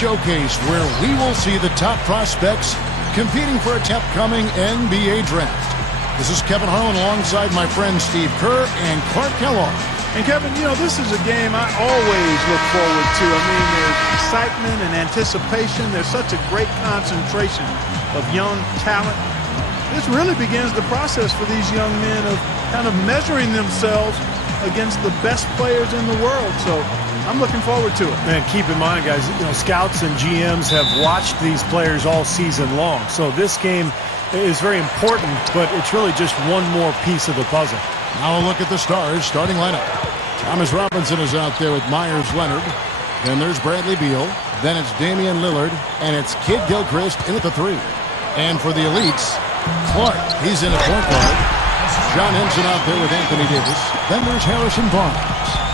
showcase where we will see the top prospects competing for a upcoming NBA draft. This is Kevin Harlan alongside my friend Steve Kerr and Clark Kellogg. And Kevin, you know, this is a game I always look forward to. I mean, there's excitement and anticipation. There's such a great concentration of young talent. This really begins the process for these young men of kind of measuring themselves against the best players in the world. So I'm looking forward to it. And keep in mind, guys, you know, scouts and GMs have watched these players all season long. So this game is very important, but it's really just one more piece of the puzzle. Now a look at the Stars starting lineup. Thomas Robinson is out there with Myers Leonard. Then there's Bradley Beal. Then it's Damian Lillard. And it's Kid Gilchrist in at the 3. And for the elites, Clark, he's in at point guard. John Henson out there with Anthony Davis. Then there's Harrison Barnes.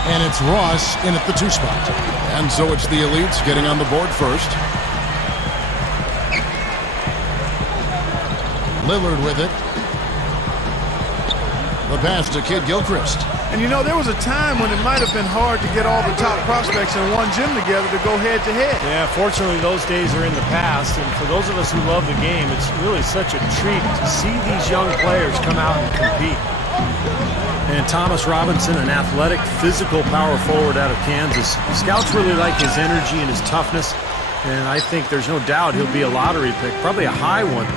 And it's Ross in at the 2 spot. And so it's the elites getting on the board first. Lillard with it. The pass to Kid Gilchrist. And you know, there was a time when it might have been hard to get all the top prospects in one gym together to go head-to-head. Yeah, fortunately, those days are in the past. And for those of us who love the game, it's really such a treat to see these young players come out and compete. And Thomas Robinson, an athletic, physical power forward out of Kansas. Scouts really like his energy and his toughness. And I think there's no doubt he'll be a lottery pick, probably a high one.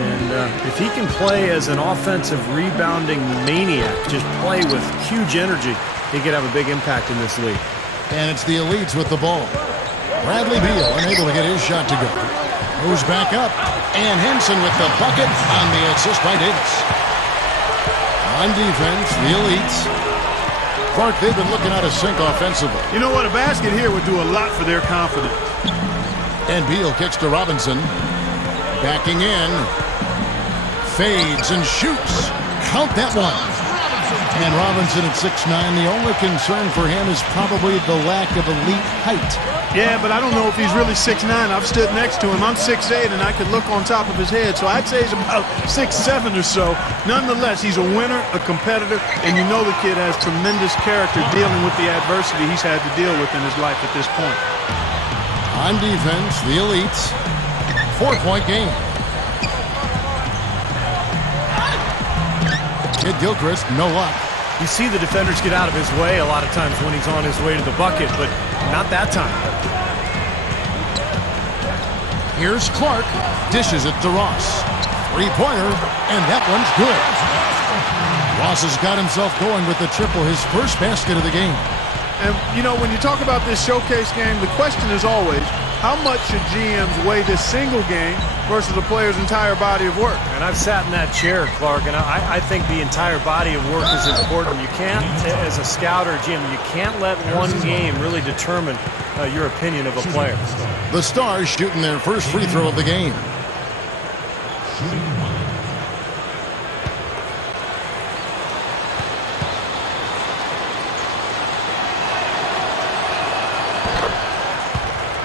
And if he can play as an offensive rebounding maniac, just play with huge energy, he could have a big impact in this league. And it's the elites with the ball. Bradley Beal unable to get his shot to go. Moves back up. And Henson with the bucket on the assist by Davis. On defense, the elites. Clark, they've been looking out of sync offensively. You know what? A basket here would do a lot for their confidence. And Beal kicks to Robinson. Backing in. Fades and shoots. Count that one. And Robinson at 6'9". The only concern for him is probably the lack of elite height. Yeah, but I don't know if he's really 6'9". I've stood next to him. I'm 6'8", and I could look on top of his head. So I'd say he's about 6'7" or so. Nonetheless, he's a winner, a competitor, and you know the kid has tremendous character dealing with the adversity he's had to deal with in his life at this point. On defense, the elites. 4-point game. Kid Gilchrist, no luck. You see the defenders get out of his way a lot of times when he's on his way to the bucket, but not that time. Here's Clark. Dishes it to Ross. 3-pointer, and that one's good. Ross has got himself going with the triple, his first basket of the game. And, you know, when you talk about this showcase game, the question is always, how much should GMs weigh this single game versus a player's entire body of work? And I've sat in that chair, Clark, and I think the entire body of work is important. You can't, as a scout or GM, you can't let one game really determine your opinion of a player. The Stars shooting their first free throw of the game.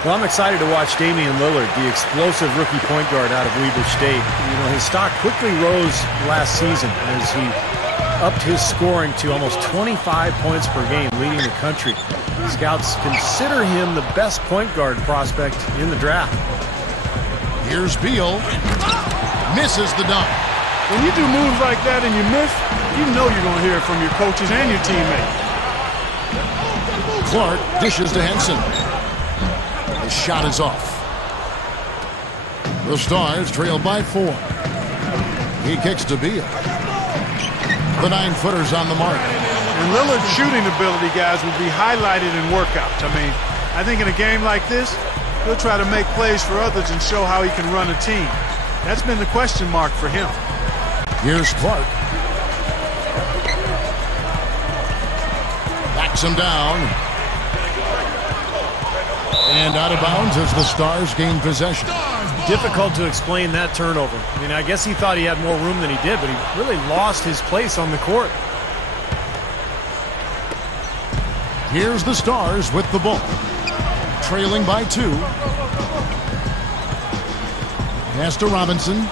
Well, I'm excited to watch Damian Lillard, the explosive rookie point guard out of Weber State. You know, his stock quickly rose last season as he upped his scoring to almost 25 points per game, leading the country. Scouts consider him the best point guard prospect in the draft. Here's Beal. Misses the dunk. When you do moves like that and you miss, you know you're going to hear it from your coaches and your teammates. Clark dishes to Henson. The shot is off. The Stars trail by 4. He kicks to Beal. The 9-footer's on the mark. And Lillard's shooting ability, guys, would be highlighted in workouts. I mean, I think in a game like this, he'll try to make plays for others and show how he can run a team. That's been the question mark for him. Here's Clark. Backs him down. And out of bounds as the Stars gain possession. Difficult to explain that turnover. I mean, I guess he thought he had more room than he did, but he really lost his place on the court. Here's the Stars with the ball. Trailing by 2. Pass to Robinson.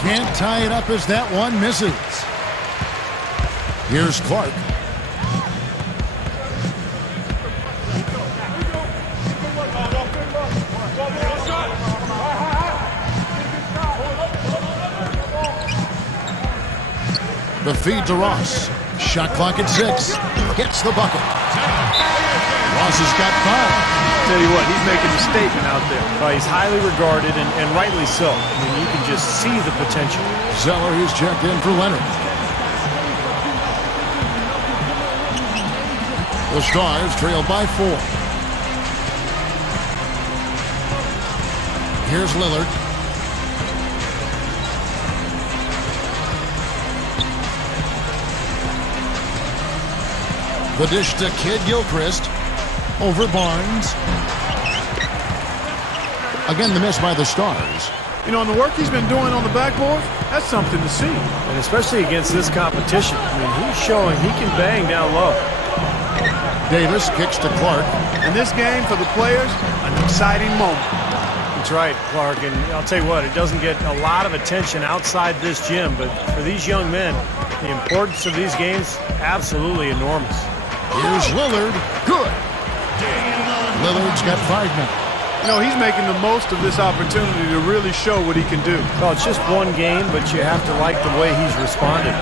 Can't tie it up as that one misses. Here's Clark. The feed to Ross. Shot clock at 6. Gets the bucket. Ross has got 5. Tell you what, he's making a statement out there. Well, he's highly regarded, and rightly so. I mean, you can just see the potential. Zeller, he's checked in for Leonard. The Stars trail by 4. Here's Lillard. The dish to Kid Gilchrist. Over Barnes. Again, the miss by the Stars. You know, and the work he's been doing on the backboard, that's something to see. And especially against this competition. I mean, he's showing he can bang down low. Davis kicks to Clark. In this game, for the players, an exciting moment. That's right, Clark. And I'll tell you what, it doesn't get a lot of attention outside this gym. But for these young men, the importance of these games, absolutely enormous. Here's Lillard. Good. Lillard's got 5 minutes. You know, he's making the most of this opportunity to really show what he can do. Well, it's just one game, but you have to like the way he's responded.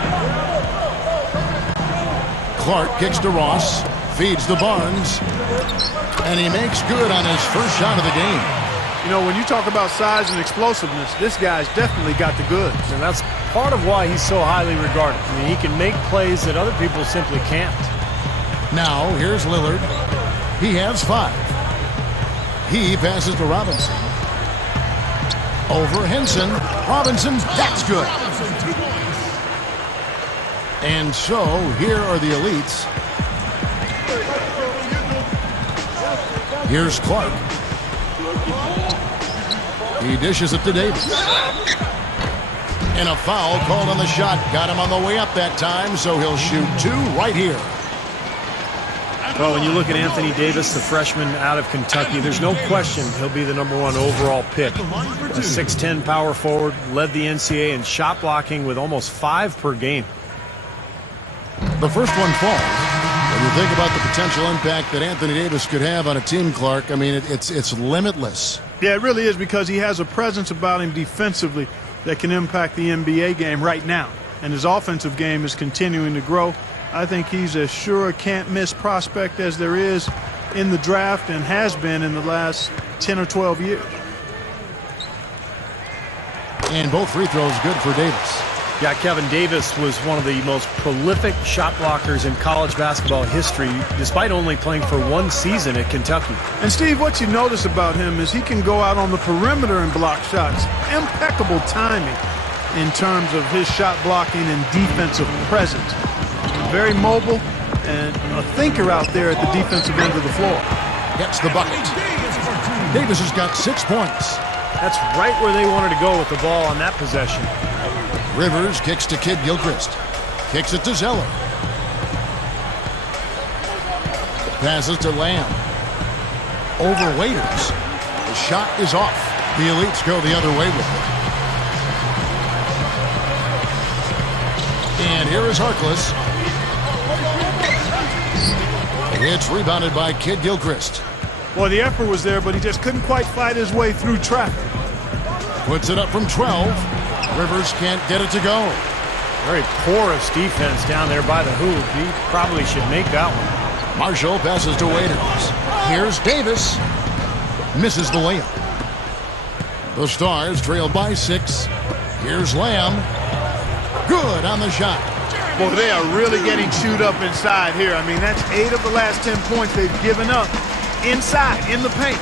Clark kicks to Ross. Feeds to Barnes. And he makes good on his first shot of the game. You know, when you talk about size and explosiveness, this guy's definitely got the goods. And that's part of why he's so highly regarded. I mean, he can make plays that other people simply can't. Now, here's Lillard. He has 5. He passes to Robinson. Over Henson. Robinson, that's good. And so, here are the elites. Here's Clark. He dishes it to Davis. And a foul called on the shot. Got him on the way up that time, so he'll shoot 2 right here. Well, when you look at Anthony Davis, the freshman out of Kentucky, there's no question he'll be the #1 overall pick. A 6'10" power forward, led the NCAA in shot blocking with almost 5 per game. The first one falls. When you think about the potential impact that Anthony Davis could have on a team, Clark, I mean, it's limitless. Yeah, it really is, because he has a presence about him defensively that can impact the NBA game right now. And his offensive game is continuing to grow. I think he's as sure a can't-miss prospect as there is in the draft and has been in the last 10 or 12 years. And both free throws good for Davis. Yeah, Kevin, Davis was one of the most prolific shot blockers in college basketball history, despite only playing for 1 season at Kentucky. And, Steve, what you notice about him is he can go out on the perimeter and block shots. Impeccable timing in terms of his shot blocking and defensive presence. Very mobile and a thinker out there at the defensive end of the floor. Gets the bucket. Davis has got 6 points. That's right where they wanted to go with the ball on that possession. Rivers kicks to Kid Gilchrist. Kicks it to Zeller. Passes to Lamb. Over Waiters. The shot is off. The elites go the other way with it. And here is Harkless. It's rebounded by Kid Gilchrist. Well, the effort was there, but he just couldn't quite fight his way through traffic. Puts it up from 12. Rivers can't get it to go. Very porous defense down there by the hoop. He probably should make that one. Marshall passes to Waiters. Here's Davis. Misses the layup. The Stars trail by 6. Here's Lamb. Good on the shot. Well, they are really getting chewed up inside here. I mean, that's 8 of the last 10 points they've given up inside, in the paint.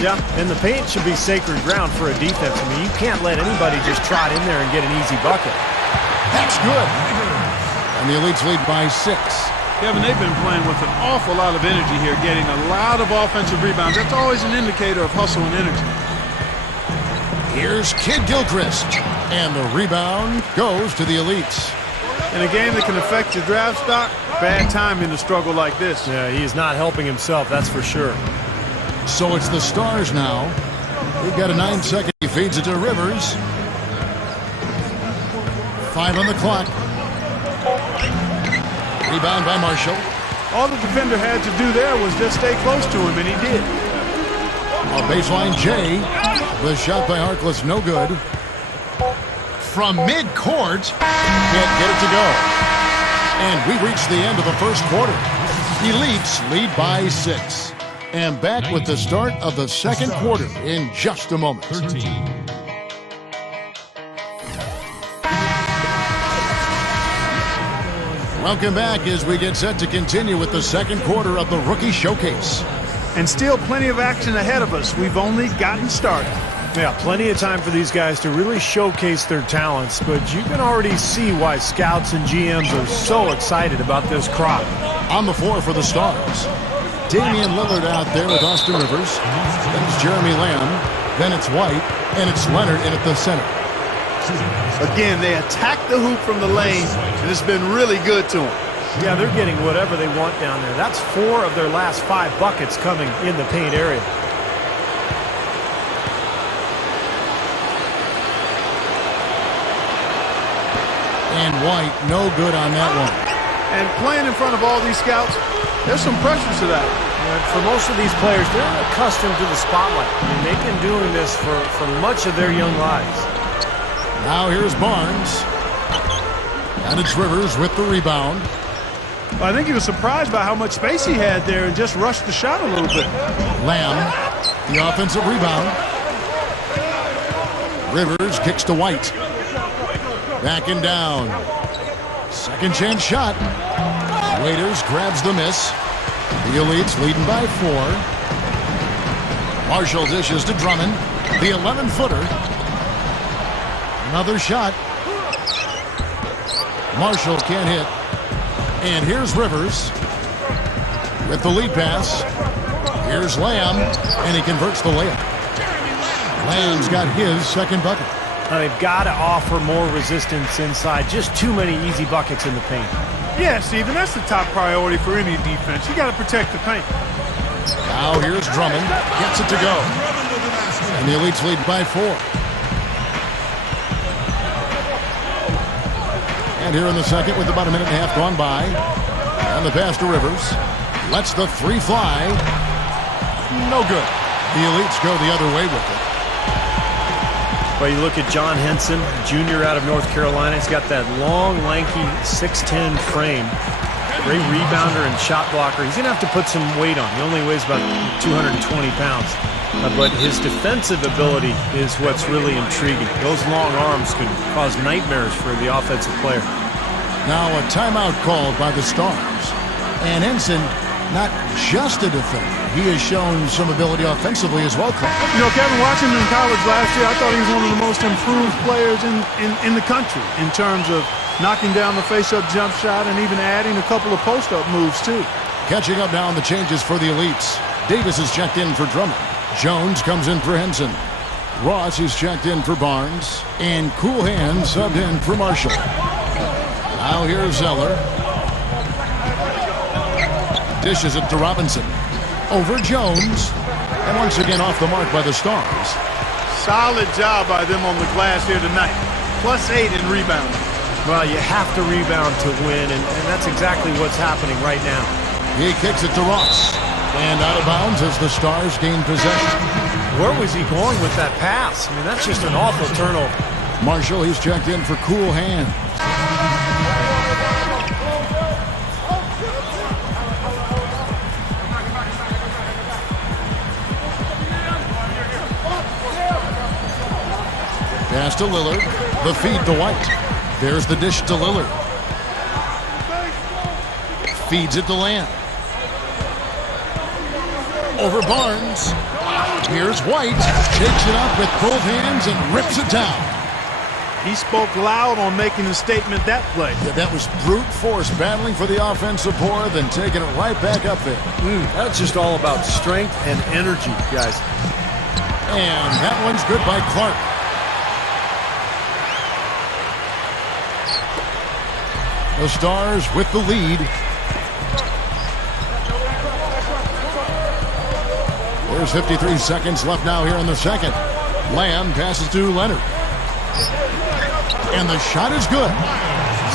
Yeah, and the paint should be sacred ground for a defense. I mean, you can't let anybody just trot in there and get an easy bucket. That's good. And the elites lead by 6. Kevin, they've been playing with an awful lot of energy here, getting a lot of offensive rebounds. That's always an indicator of hustle and energy. Here's Kid Gilchrist. And the rebound goes to the elites. In a game that can affect your draft stock, bad time in a struggle like this. Yeah, he is not helping himself, that's for sure. So it's the Stars now. We've got a 9-second. He feeds it to Rivers. 5 on the clock. Rebound by Marshall. All the defender had to do there was just stay close to him, and he did. A baseline J. The shot by Harkless, no good. From midcourt, can't get it to go. And we reach the end of the first quarter. Elites lead by 6. And back with the start of the second quarter in just a moment. 13. Welcome back as we get set to continue with the second quarter of the Rookie Showcase. And still plenty of action ahead of us. We've only gotten started. Yeah, plenty of time for these guys to really showcase their talents, but you can already see why scouts and GMs are so excited about this crop. On the floor for the Stars, Damian Lillard out there with Austin Rivers. Then it's Jeremy Lamb. Then it's White. And it's Leonard in at the center. Again, they attack the hoop from the lane, and it's been really good to them. Yeah, they're getting whatever they want down there. That's 4 of their last 5 buckets coming in the paint area. And White, no good on that one. And playing in front of all these scouts, there's some pressure to that. And for most of these players, they're accustomed to the spotlight. I mean, they've been doing this for much of their young lives. Now here's Barnes. And it's Rivers with the rebound. I think he was surprised by how much space he had there and just rushed the shot a little bit. Lamb, the offensive rebound. Rivers kicks to White. Backing down. Second chance shot. Waiters grabs the miss. The Elites leading by 4. Marshall dishes to Drummond. The 11-footer. Another shot. Marshall can't hit. And here's Rivers with the lead pass. Here's Lamb, and he converts the layup. Lamb's got his second bucket. They've got to offer more resistance inside. Just too many easy buckets in the paint. Yeah, Steven, that's the top priority for any defense. You got to protect the paint. Now here's Drummond. Gets it to go. And the Elites lead by 4. And here in the second with about a minute and a half gone by. And the pass to Rivers. Lets the 3 fly. No good. The Elites go the other way with it. Well, you look at John Henson, Jr. out of North Carolina. He's got that long, lanky 6'10 frame. Great rebounder and shot blocker. He's going to have to put some weight on. He only weighs about 220 pounds. But his defensive ability is what's really intriguing. Those long arms could cause nightmares for the offensive player. Now a timeout called by the Stars. And Henson, not just a defender. He has shown some ability offensively as well, Clark. You know, Kevin, watching him in college last year, I thought he was one of the most improved players in the country in terms of knocking down the face-up jump shot and even adding a couple of post-up moves, too. Catching up now on the changes for the Elites. Davis is checked in for Drummond. Jones comes in for Henson. Ross is checked in for Barnes. And Cool Hand subbed in for Marshall. Now here's Zeller. Dishes it to Robinson. Over Jones. And once again off the mark by the Stars. Solid job by them on the glass here tonight. +8 in rebounding. Well, you have to rebound to win, and that's exactly what's happening right now. He kicks it to Ross. And out of bounds as the Stars gain possession. Where was he going with that pass? I mean, that's just an awful turnover. Marshall, he's checked in for Cool Hand. Pass to Lillard. The feed to White. There's the dish to Lillard. Feeds it to Lamb. Over Barnes. Here's White. Takes it up with both hands and rips it down. He spoke loud on making a statement that play. Yeah, that was brute force battling for the offensive board, then taking it right back up there. That's just all about strength and energy, guys. And that one's good by Clark. The Stars with the lead. There's 53 seconds left now here in the second. Lamb passes to Leonard. And the shot is good.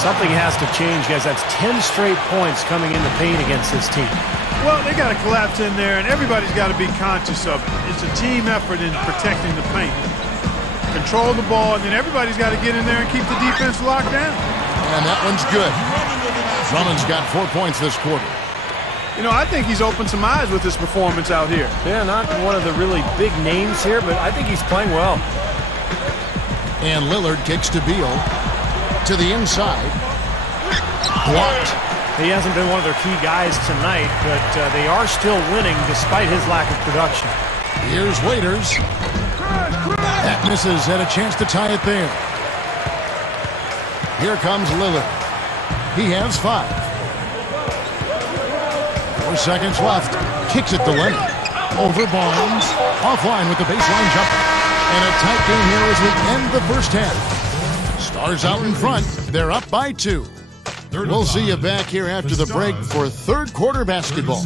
Something has to change, guys. That's 10 straight points coming in the paint against this team. Well, they got to collapse in there, and everybody's got to be conscious of it. It's a team effort in protecting the paint. Control the ball, and then everybody's got to get in there and keep the defense locked down. And that one's good. Drummond's got 4 points this quarter. You know, I think he's opened some eyes with his performance out here. Yeah, not one of the really big names here, but I think he's playing well. And Lillard kicks to Beal. To the inside. Blocked. He hasn't been one of their key guys tonight, but they are still winning despite his lack of production. Here's Waiters. That misses, and a chance to tie it there. Here comes Lillard. He has 5. 4 seconds left. Kicks it to Leonard. Over Barnes. Offline with the baseline jumper. And a tight game here as we end the first half. Stars out in front. They're up by 2. We'll see you back here after the break for third quarter basketball.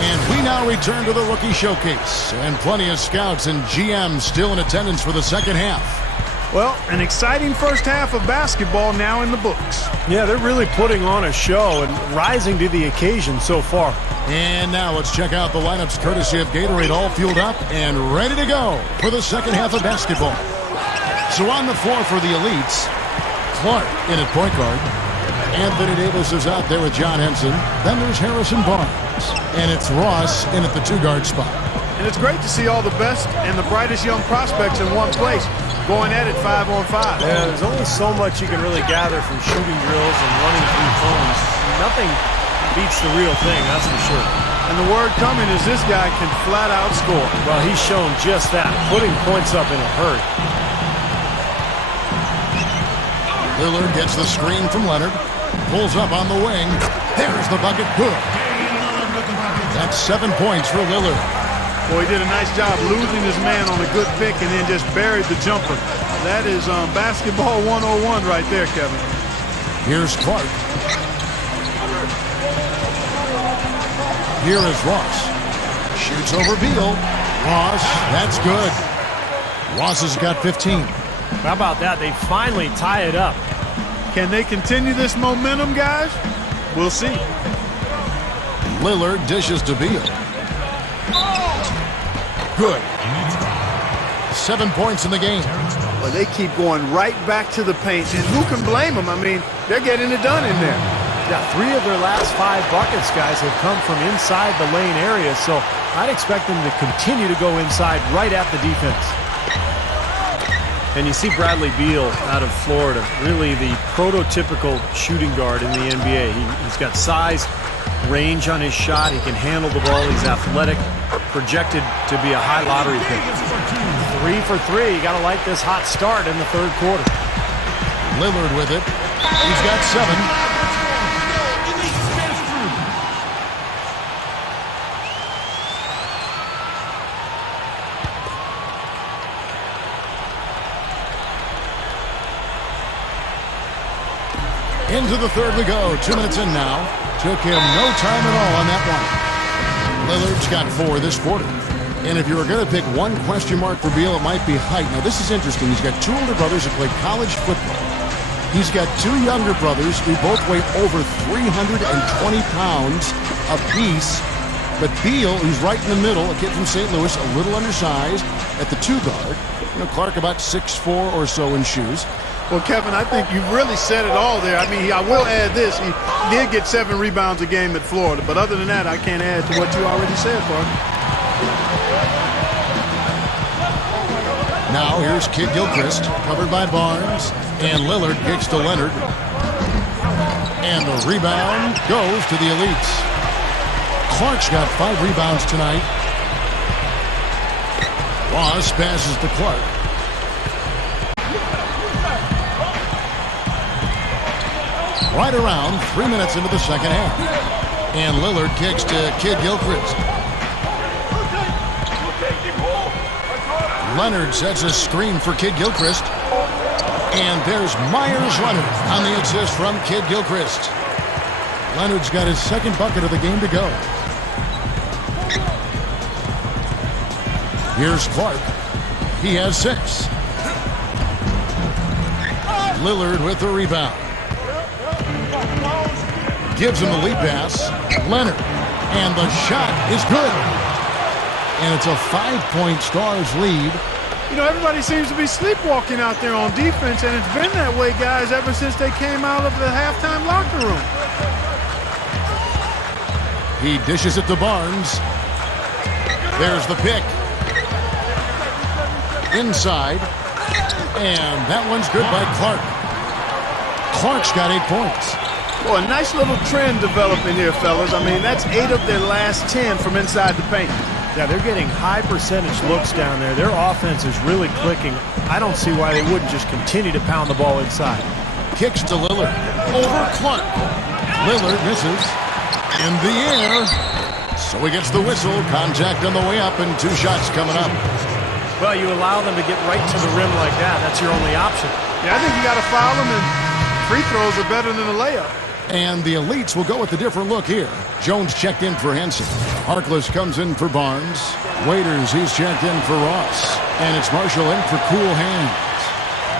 And we now return to the Rookie Showcase. And plenty of scouts and GMs still in attendance for the second half. Well, an exciting first half of basketball now in the books. Yeah, they're really putting on a show and rising to the occasion so far. And now let's check out the lineups courtesy of Gatorade, all fueled up and ready to go for the second half of basketball. So on the floor for the elites, Clark in at point guard. Anthony Davis is out there with John Henson. Then there's Harrison Barnes. And it's Ross in at the 2-guard spot. And it's great to see all the best and the brightest young prospects in one place, going at it 5-on-5. Yeah, there's only so much you can really gather from shooting drills and running through phones. Nothing beats the real thing, that's for sure. And the word coming is this guy can flat out score. Well, he's shown just that, putting points up in a hurry. Lillard gets the screen from Leonard. Pulls up on the wing. There's the bucket. Good. That's 7 points for Lillard. Boy, he did a nice job losing his man on a good pick and then just buried the jumper. That is basketball 101 right there, Kevin. Here's Clark. Here is Ross. Shoots over Beal. Ross, that's good. Ross has got 15. How about that? They finally tie it up. Can they continue this momentum, guys? We'll see. Lillard dishes to Beal. Good. 7 points in the game. Well, they keep going right back to the paint, and who can blame them? I mean, they're getting it done in there. Yeah, 3 of their last 5 buckets, guys, have come from inside the lane area, so I'd expect them to continue to go inside right at the defense. And you see Bradley Beal out of Florida, really the prototypical shooting guard in the NBA. He's got size, range on his shot. He can handle the ball. He's athletic, projected to be a high lottery pick. 3 for 3. You got to like this hot start in the third quarter. Lillard with it. He's got 7. Into the third we go. 2 minutes in now. Took him no time at all on that one. Lillard's got 4 this quarter. And if you were going to pick one question mark for Beal, it might be height. Now, this is interesting. He's got 2 older brothers who play college football. He's got 2 younger brothers who both weigh over 320 pounds apiece. But Beal, who's right in the middle, a kid from St. Louis, a little undersized at the 2 guard. You know, Clark about 6'4" or so in shoes. Well, Kevin, I think you really said it all there. I mean, I will add this. He did get 7 rebounds a game at Florida. But other than that, I can't add to what you already said, partner. Now here's Kid Gilchrist, covered by Barnes. And Lillard kicks to Leonard. And the rebound goes to the elites. Clark's got 5 rebounds tonight. Ross passes to Clark. Right around 3 minutes into the second half. And Lillard kicks to Kid Gilchrist. Leonard sets a screen for Kid Gilchrist. And there's Myers Leonard on the assist from Kid Gilchrist. Leonard's got his second bucket of the game to go. Here's Clark. He has 6. Lillard with the rebound. Gives him the lead pass. Leonard. And the shot is good. And it's a 5-point Stars lead. You know, everybody seems to be sleepwalking out there on defense, and it's been that way, guys, ever since they came out of the halftime locker room. He dishes it to Barnes. There's the pick. Inside. And that one's good by Clark. Clark's got 8 points. Well, a nice little trend developing here, fellas. I mean, that's 8 of their last 10 from inside the paint. Yeah, they're getting high percentage looks down there. Their offense is really clicking. I don't see why they wouldn't just continue to pound the ball inside. Kicks to Lillard. Over Clark. Lillard misses. In the air. So he gets the whistle. Contact on the way up and 2 shots coming up. Well, you allow them to get right to the rim like that. That's your only option. Yeah, I think you got to foul them, and free throws are better than a layup. And the Elites will go with a different look here. Jones checked in for Henson. Harkless comes in for Barnes. Waiters, he's checked in for Ross. And it's Marshall in for Cool Hands.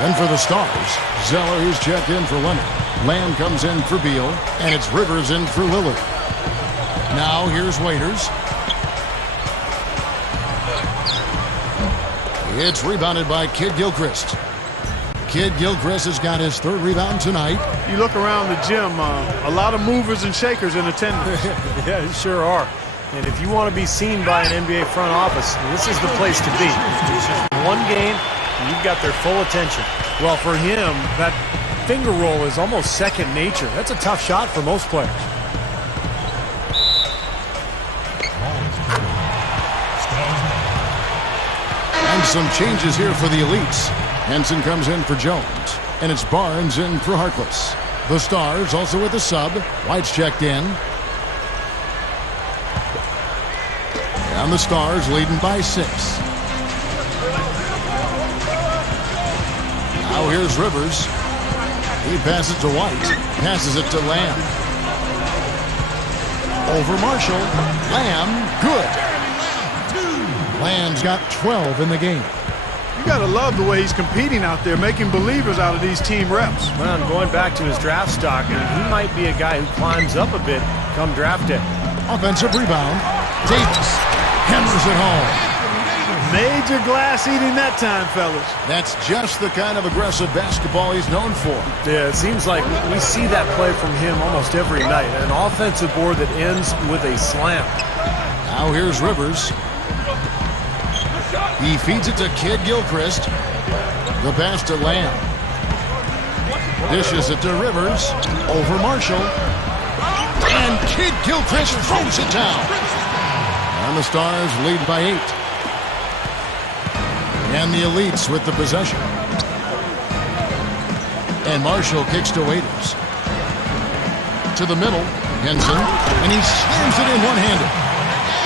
Then for the Stars, Zeller, who's checked in for Leonard. Lamb comes in for Beal. And it's Rivers in for Lillard. Now here's Waiters. It's rebounded by Kid Gilchrist. Kid Gilchrist has got his 3rd rebound tonight. You look around the gym, a lot of movers and shakers in attendance. Yeah, they sure are. And if you want to be seen by an NBA front office, this is the place to be. It's just one game, and you've got their full attention. Well, for him, that finger roll is almost second nature. That's a tough shot for most players. And some changes here for the Elites. Henson comes in for Jones. And it's Barnes in for Harkless. The Stars also with a sub. White's checked in. And the Stars leading by 6. Now here's Rivers. He passes to White. Passes it to Lamb. Over Marshall. Lamb, good. Lamb's got 12 in the game. You got to love the way he's competing out there, making believers out of these team reps. Well, I'm going back to his draft stock, and he might be a guy who climbs up a bit come draft day. Offensive rebound. Davis hammers it home. Major glass eating that time, fellas. That's just the kind of aggressive basketball he's known for. Yeah, it seems like we see that play from him almost every night. An offensive board that ends with a slam. Now here's Rivers. He feeds it to Kid Gilchrist. The pass to Lamb. Dishes it to Rivers. Over Marshall. And Kid Gilchrist throws it down. And the Stars lead by 8. And the Elites with the possession. And Marshall kicks to Waiters. To the middle. Henson. And he slams it in one-handed.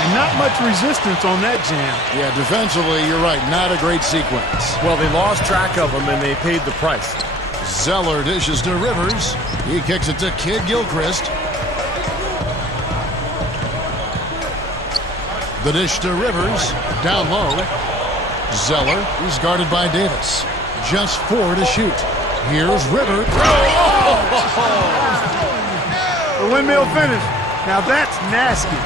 And not much resistance on that jam. Yeah, defensively, you're right. Not a great sequence. Well, they lost track of him, and they paid the price. Zeller dishes to Rivers. He kicks it to Kid Gilchrist. The dish to Rivers. Down low. Zeller. He's guarded by Davis. Just 4 to shoot. Here's Rivers. The windmill finish. Now that's nasty.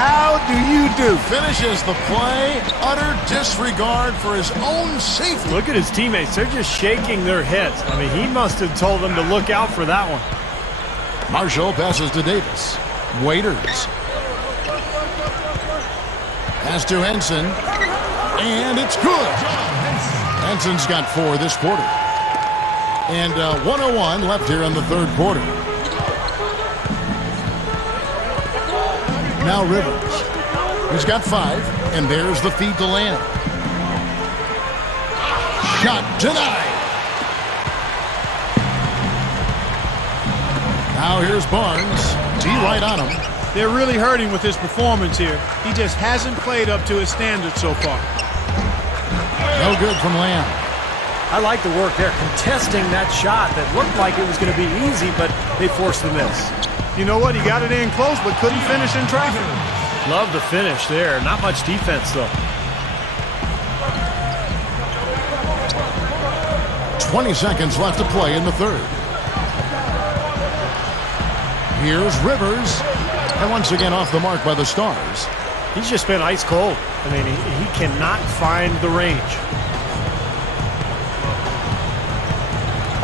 How do you do? Finishes the play. Utter disregard for his own safety. Look at his teammates. They're just shaking their heads. I mean, he must have told them to look out for that one. Marshall passes to Davis. Waiters. Pass to Henson. And it's good. Henson's got 4 this quarter. And 1:01 left here in the 3rd quarter. Now Rivers. He's got 5. And there's the feed to Lamb. Shot denied. Now here's Barnes. D right on him. They're really hurting with his performance here. He just hasn't played up to his standards so far. No good from Lamb. I like the work there, contesting that shot that looked like it was going to be easy, but they forced the miss. you know what? He got it in close, but couldn't finish in traffic. Love the finish there. Not much defense, though. 20 seconds left to play in the third. Here's Rivers. And once again off the mark by the Stars. He's just been ice cold. I mean, he cannot find the range.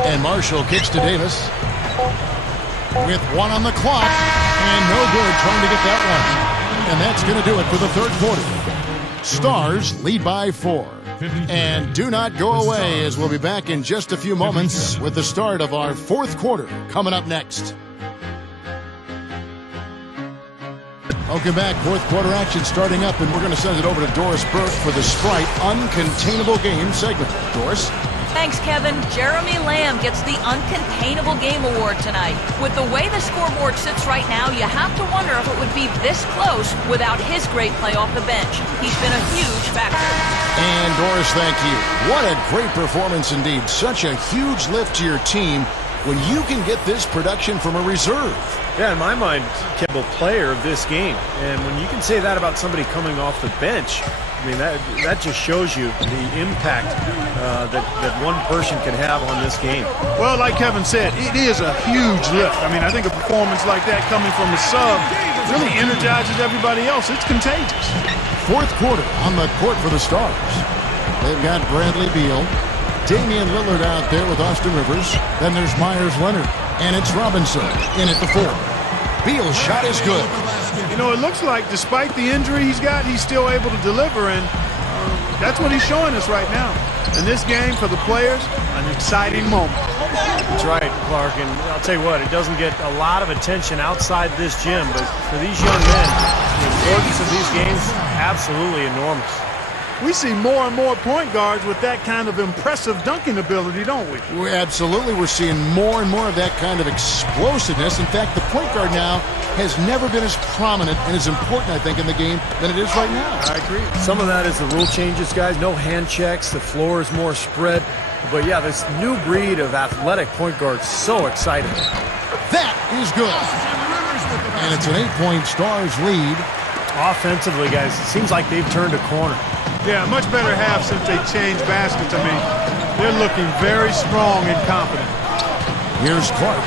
And Marshall kicks to Davis. With 1 on the clock. And no good trying to get that one. And that's going to do it for the third quarter. Stars lead by 4. And do not go away, as we'll be back in just a few moments with the start of our fourth quarter coming up next. Welcome back. Fourth quarter action starting up, and we're going to send it over to Doris Burke for the Sprite Uncontainable Game segment. Doris? Thanks, Kevin. Jeremy Lamb gets the Uncontainable Game Award tonight. With the way the scoreboard sits right now, you have to wonder if it would be this close without his great play off the bench. He's been a huge factor. And Doris, thank you. What a great performance indeed. Such a huge lift to your team when you can get this production from a reserve. Yeah, in my mind, Kevin, player of this game. And when you can say that about somebody coming off the bench, I mean, that just shows you the impact that one person can have on this game. Well, like Kevin said, it is a huge lift. I mean, I think a performance like that coming from a sub really energizes everybody else. It's contagious. Fourth quarter on the court for the Stars. They've got Bradley Beal, Damian Lillard out there with Austin Rivers. Then there's Myers Leonard. And it's Robinson in at the 4. Beal's shot is good. You know, it looks like despite the injury he's got, he's still able to deliver, and that's what he's showing us right now. In this game, for the players, an exciting moment. That's right, Clark, and I'll tell you what, it doesn't get a lot of attention outside this gym, but for these young men, the importance of these games, absolutely enormous. We see more and more point guards with that kind of impressive dunking ability, don't we? Absolutely. We're seeing more and more of that kind of explosiveness. In fact, the point guard now has never been as prominent and as important, I think, in the game than it is right now. I agree. Some of that is the rule changes, guys. No hand checks. The floor is more spread. But, yeah, this new breed of athletic point guard is so exciting. That is good. And it's an 8-point Stars lead. Offensively, guys, it seems like they've turned a corner. Yeah, much better half since they changed baskets. I mean, they're looking very strong and confident. Here's Clark.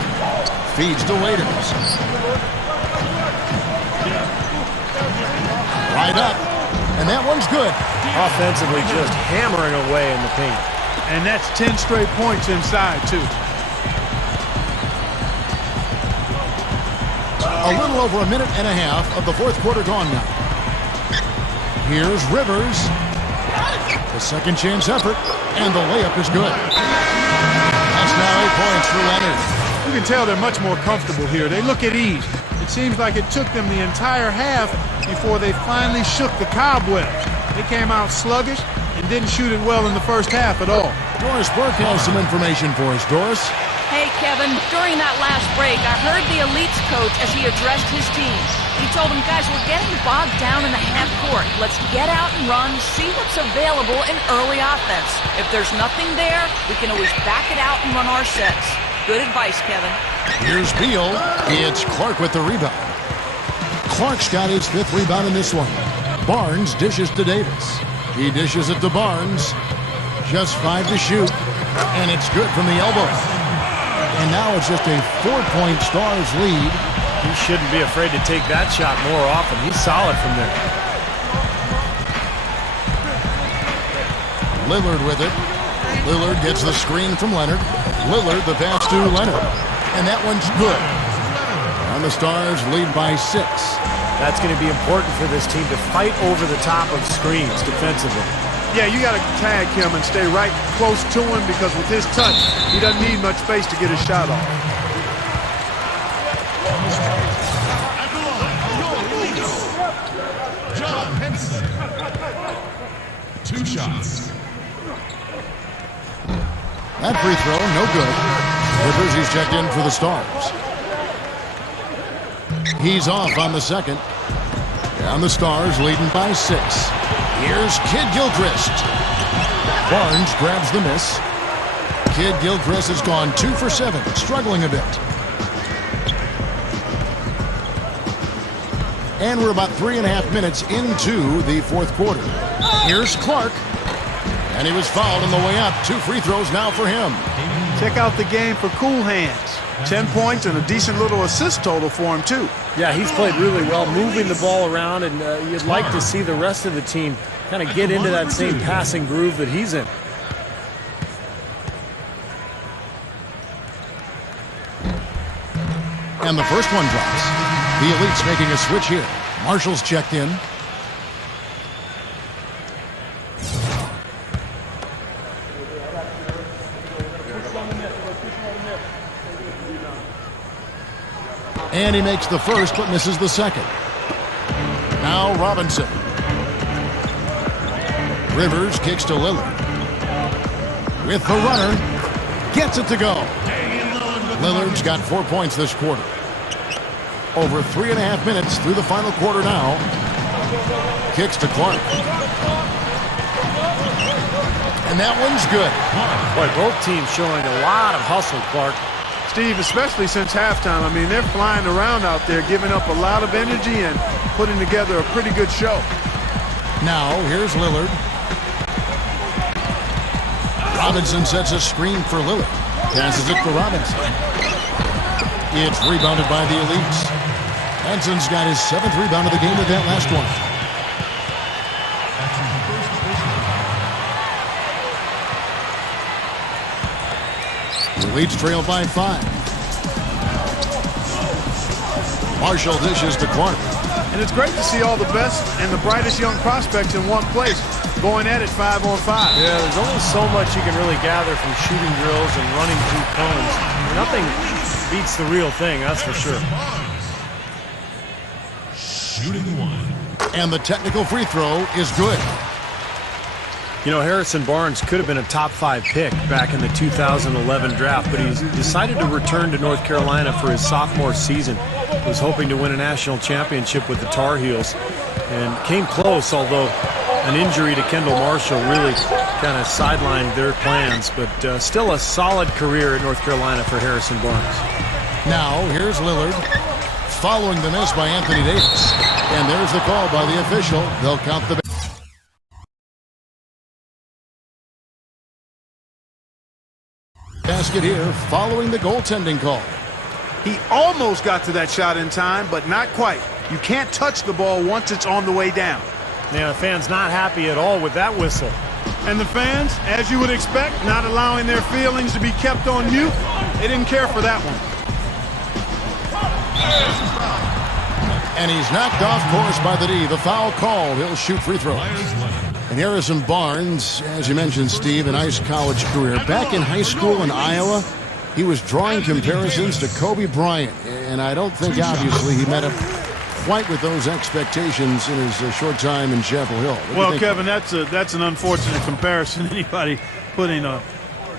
Feeds to Waiters. Right up. And that one's good. Offensively, just hammering away in the paint. And that's 10 straight points inside, too. A little over a minute and a half of the fourth quarter gone now. Here's Rivers. The second chance effort, and the layup is good. That's now 8 points for Leonard. You can tell they're much more comfortable here. They look at ease. It seems like it took them the entire half before they finally shook the cobwebs. They came out sluggish and didn't shoot it well in the first half at all. Doris Burke has some information for us. Doris? Hey, Kevin, during that last break, I heard the Elites coach as he addressed his team. He told them, guys, we're getting bogged down in the half court. Let's get out and run, see what's available in early offense. If there's nothing there, we can always back it out and run our sets. Good advice, Kevin. Here's Beal. It's Clark with the rebound. Clark's got his 5th rebound in this one. Barnes dishes to Davis. He dishes it to Barnes. Just 5 to shoot. And it's good from the elbow. And now it's just a 4-point Stars lead. He shouldn't be afraid to take that shot more often. He's solid from there. Lillard with it. Lillard gets the screen from Leonard. Lillard the pass to Leonard. And that one's good. And the Stars lead by 6. That's going to be important for this team to fight over the top of screens defensively. Yeah, you got to tag him and stay right close to him because with his touch, he doesn't need much space to get his shot off. John Henson. 2 shots. That free throw, no good. Rivers, he's checked in for the Stars. He's off on the second. And the Stars leading by 6. Here's Kid Gilchrist. Barnes grabs the miss. Kid Gilchrist has gone 2 for 7, struggling a bit. And we're about 3.5 minutes into the fourth quarter. Here's Clark. And he was fouled on the way up. 2 free throws now for him. Check out the game for cool hands. 10 points and a decent little assist total for him, too. Yeah, he's played really well, moving the ball around, and you'd like to see the rest of the team kind of get into that same passing groove that he's in. And the first one drops. The Elite's making a switch here. Marshall's checked in. And he makes the first, but misses the second. Now Robinson. Rivers kicks to Lillard. With the runner. Gets it to go. Lillard's got 4 points this quarter. Over 3.5 minutes through the final quarter now. Kicks to Clark. And that one's good. Boy, both teams showing a lot of hustle, Clark. Steve, especially since halftime, I mean, they're flying around out there, giving up a lot of energy and putting together a pretty good show. Now, here's Lillard. Robinson sets a screen for Lillard. Passes it to Robinson. It's rebounded by the Elites. Henson's got his 7th rebound of the game with that last one. The Elites trail by 5. Marshall dishes to Clark. And it's great to see all the best and the brightest young prospects in one place, going at it 5-on-5. Yeah, there's only so much you can really gather from shooting drills and running through cones. Nothing beats the real thing, that's for sure. Shooting 1. And the technical free throw is good. You know, Harrison Barnes could have been a top 5 pick back in the 2011 draft, but he's decided to return to North Carolina for his sophomore season. Was hoping to win a national championship with the Tar Heels and came close, although an injury to Kendall Marshall really kind of sidelined their plans, but still a solid career at North Carolina for Harrison Barnes. Now, here's Lillard, following the miss by Anthony Davis. And there's the call by the official. They'll count the basket here, following the goaltending call. He almost got to that shot in time, but not quite. You can't touch the ball once it's on the way down. Yeah, the fans not happy at all with that whistle. And the fans, as you would expect, not allowing their feelings to be kept on mute. They didn't care for that one. And he's knocked off course by the D. The foul called. He'll shoot free throws. And Harrison Barnes, as you mentioned, Steve, a nice college career. Back in high school in Iowa, he was drawing comparisons to Kobe Bryant. And I don't think, obviously, he met up quite with those expectations in his short time in Chapel Hill. Well, Kevin, that's an unfortunate comparison. Anybody putting a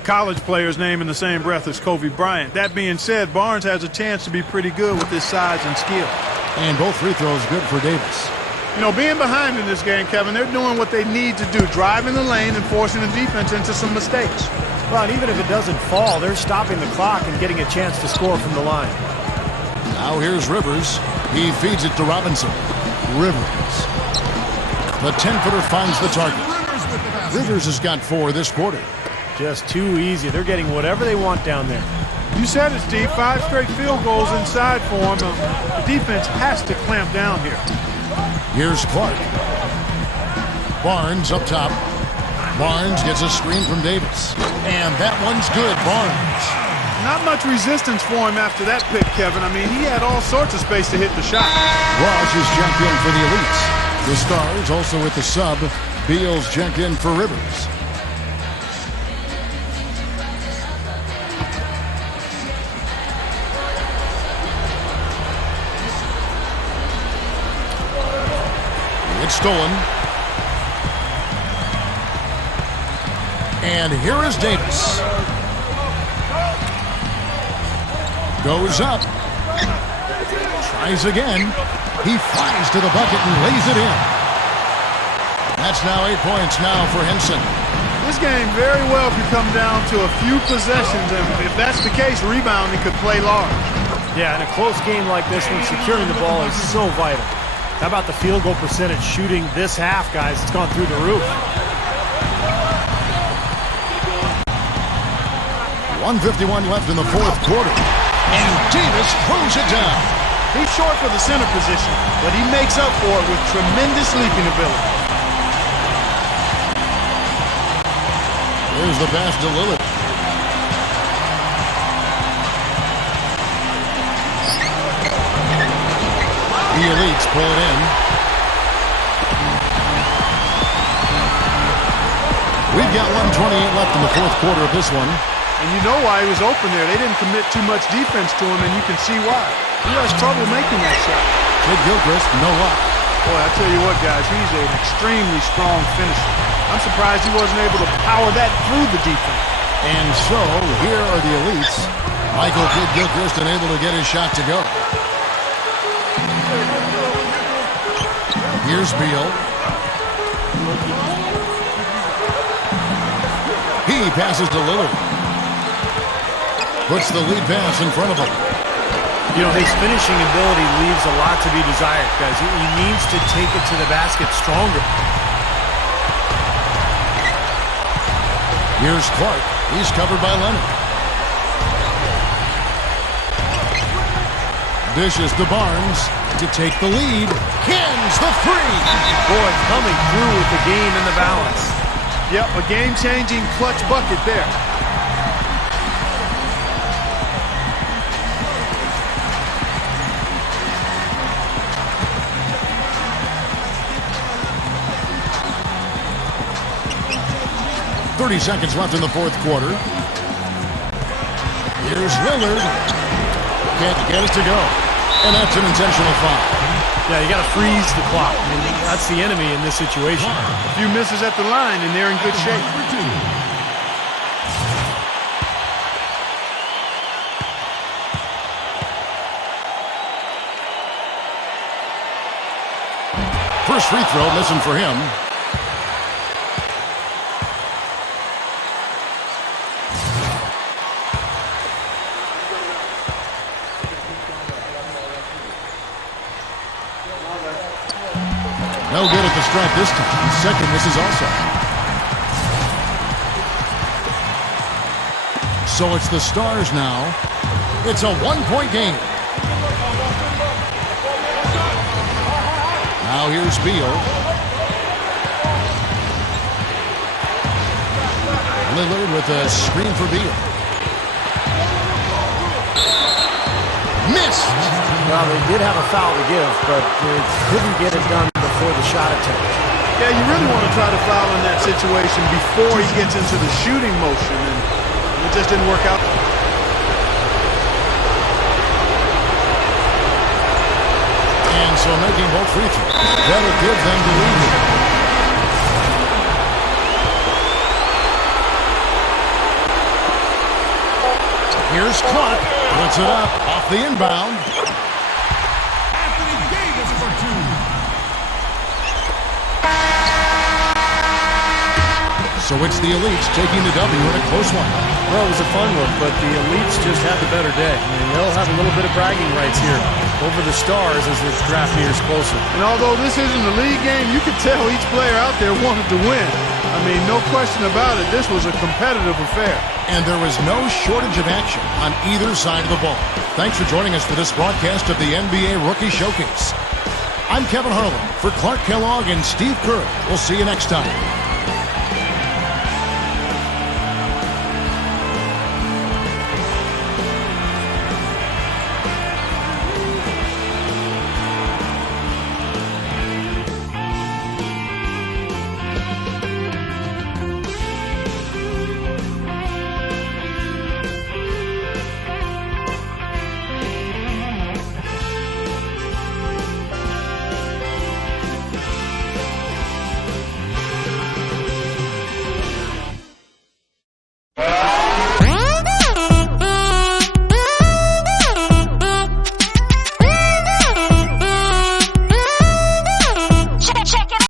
college player's name in the same breath as Kobe Bryant. That being said, Barnes has a chance to be pretty good with his size and skill. And both free throws good for Davis. You know, being behind in this game, Kevin, they're doing what they need to do, driving the lane and forcing the defense into some mistakes. Well, and even if it doesn't fall, they're stopping the clock and getting a chance to score from the line. Now here's Rivers. He feeds it to Robinson. Rivers. The 10-footer finds the target. Rivers has got 4 this quarter. Just too easy. They're getting whatever they want down there. You said it, Steve. 5 straight field goals inside for him. The defense has to clamp down here. Here's Clark. Barnes up top. Barnes gets a screen from Davis. And that one's good. Barnes. Not much resistance for him after that pick, Kevin. I mean, he had all sorts of space to hit the shot. Walsh is checked in for the Elites. The Stars also with the sub. Beal's checked in for Rivers. It's stolen. And here is Davis. Goes up. Tries again. He flies to the bucket and lays it in. That's now 8 points now for Henson. This game very well could come down to a few possessions, and if that's the case, rebounding could play large. Yeah, in a close game like this one, securing the ball is so vital. How about the field goal percentage shooting this half, guys? It's gone through the roof. 1:51 left in the fourth quarter. And Davis throws it down. He's short for the center position, but he makes up for it with tremendous leaping ability. Here's the pass to Lillard. The Elites pull it in. We've got 1:28 left in the fourth quarter of this one. And you know why he was open there. They didn't commit too much defense to him, and you can see why. He has trouble making that shot. Kid Gilchrist, no luck. Boy, I tell you what, guys, he's an extremely strong finisher. I'm surprised he wasn't able to power that through the defense. And so, here are the Elites. Michael Kid Gilchrist unable to get his shot to go. Here's Beal. He passes to Lillard. Puts the lead pass in front of him. You know, his finishing ability leaves a lot to be desired, guys. He needs to take it to the basket stronger. Here's Clark. He's covered by Leonard. Dishes to Barnes to take the lead. Cans the three. Boy, coming through with the game in the balance. Yep, a game-changing clutch bucket there. Seconds left in the fourth quarter. Here's Lillard. Can't get it to go. And that's an intentional foul. Yeah, you got to freeze the clock. I mean, that's the enemy in this situation. A few misses at the line, and they're in good shape. First free throw missing for him. No good at the stripe this time. Second misses also. So it's the Stars now. It's a one-point game. Now here's Beal. Lillard with a screen for Beal. Missed. Well, they did have a foul to give, but they couldn't get it done before the shot attempt. Yeah, you really want to try to foul in that situation before he gets into the shooting motion, and it just didn't work out. And so making both free throws. That'll give them the lead. Here's Clark. Puts it up off the inbound. So it's the Elites taking the W in a close one. Well, it was a fun one, but the Elites just had the better day. I mean, they'll have a little bit of bragging rights here over the Stars as this draft nears closer. And although this isn't a league game, you could tell each player out there wanted to win. I mean, no question about it, this was a competitive affair. And there was no shortage of action on either side of the ball. Thanks for joining us for this broadcast of the NBA Rookie Showcase. I'm Kevin Harlan for Clark Kellogg and Steve Kerr. We'll see you next time.